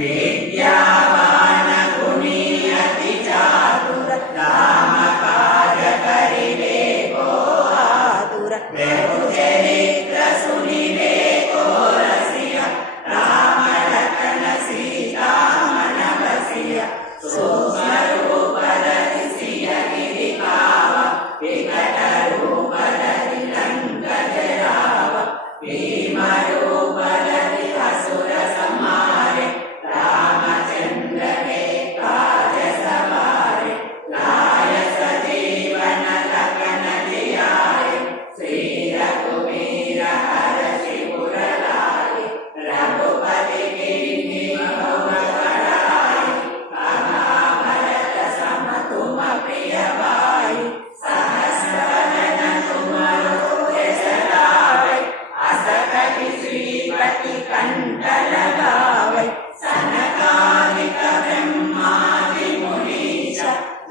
विद्यावान गुणी अति चातुर राम काज करिवे को आतुर बहु चरित्र सुनिवे को रसिया राम लखन सीता मन बसिया सूक्ष्म रूप धरि सिय गिरि कावा विकट रूप धरि लंक जरावा भीम रूप धरि असुर संहारे रामचंद्र के काज सवारे लाय सजीवन लखन जियाए श्री रघुवीर हरषि पुर लाए रघुपति कीन्ही बहु बड़ाई कहा भरत सम तुम प्रिय भाई सहस्र वदन तुमरो यश गावै अस कहि श्रीपति कंठ लगावै सनकादिक ब्रह्मादि मुनीश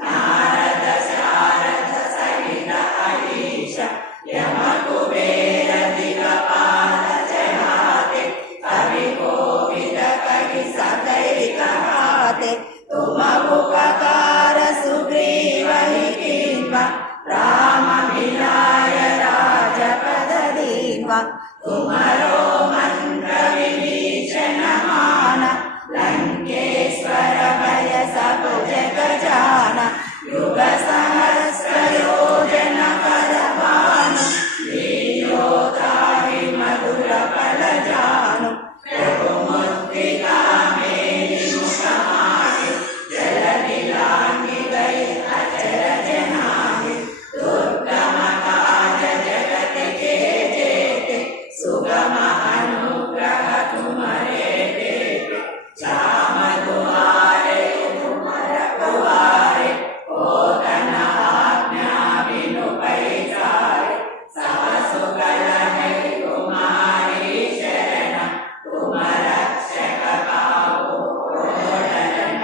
नारद शारद सहित अहीश यम कुबेर दिगपाल चढ़ाते कवि कोविद कहि सकै कहाते तुम उपकार सुग्रीव ही कीन्वा राम मिलाय राजपद दीन्वा तुमरो मंत्र विभीषण माना लंकेश्वर भय सब जग जाना युग सहस्र योजन कर भानु लील्योताहि मधुर फल जानु प्रभु मुद्रिका मेलि मुख माहि जलधि लांघि गए अचरज नाहि दुर्गम काज जगत के जेते सुगम अनुग्रह तुम्हारे देते श्याम दुआरे तुम रखवारे ओतन आज्ञा बिनु पैसारे सब सुगल है तुम्हारी शरण तुम रक्षक पाओ डरन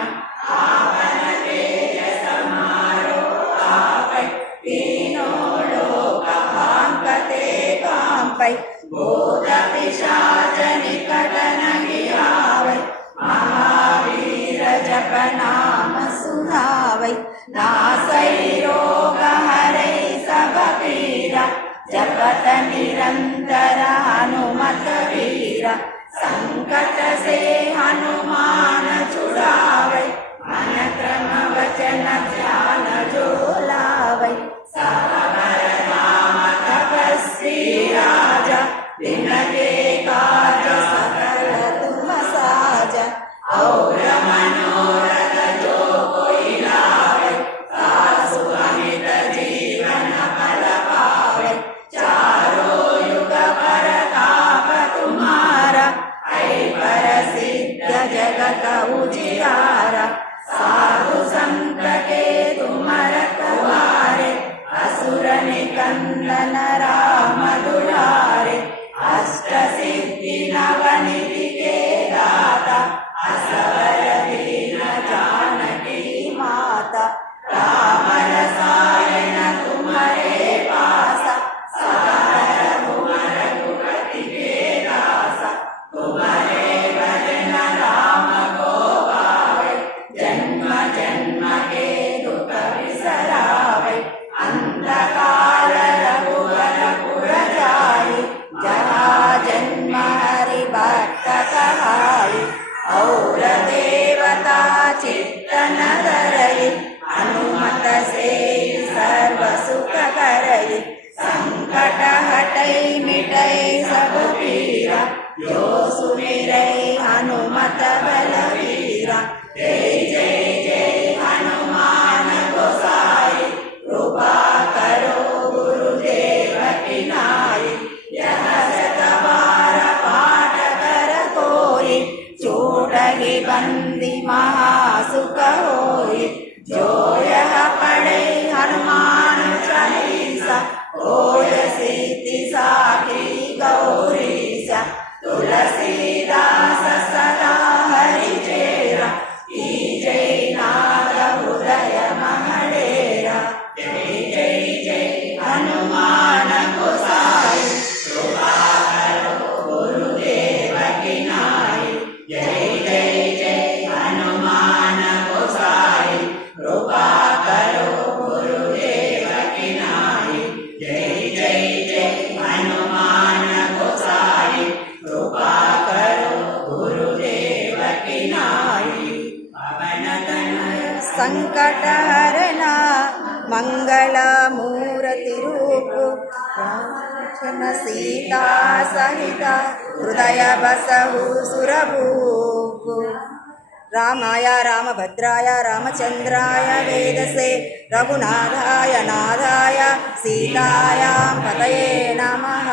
आपन तेज समारो आपै तीनों लोक कांपते कांपै भूत पिशाच निकट नहीं आवै महावीर जप नाम सुनावै नासै रोग हरै सब पीरा जपत निरंतर हनुमत वीरा संकट से हनुमान छुड़ावै मन क्रम वचन ध्यान जो लावै सबर राम तपस्वी राजा दिन के काज सकल तुम साजा और मनोरथ जो कोई लावे सासु अमित जीवन फल पावे चारों युग परताप तुम्हारा ऐ प्रसिद्ध जगत उजियारा साधु संत के तुम रखवारे असुर निकंदन राम दुलारे अष्ट सिद्धि नवनिधि के दाता असवर दीन जानकी माता राम रसायन तुम्हारे पासा सदा रघुम रघुपति के दासा तुम्हारे भजन राम को पावे जन्म जन्म के दुख बिसरावे अंधकार रघुवर पुर जाई जहाँ जन्म हरि भक्त कहाई और देवता चित्तन धरई हनुमत से सर्व सुख करई संकट हटई मिटई सब पीरा जो सुमिरई हनुमत बलवीरा जय जय जय हनुमान गोसाई कृपा करो गुरुदेव की नाई यह शतवार पाठ कर कोई छूटहि बंदी महासुख होई जो यह पढ़े हनुमान चालीसा होय सिद्धि साखी गौरीसा तुलसीदास सदा हरि चेरा जय नाद हृदय महडेरा जय जय जय हनुमान गोसाई कृपा करो गुरुदेव की नाई जय जय जय ಸಂಕಟಹರಣ ಮಂಗಳಮೂರ್ತಿ ರೂಪು ರಾಮಕೃಷ್ಣ ಸೀತಾ ಸಹಿತ ಹೃದಯ ಬಸಹು ಸುರಭೂಪು ರಾಮಾಯ ರಾಮಭದ್ರಾಯ ರಾಮಚಂದ್ರಾಯ ವೇದಸೆ ರಘುನಾಥಾಯ ನಾಥಾಯ ಸೀತಾಯಾಂ ಪತಯೇ ನಮಃ.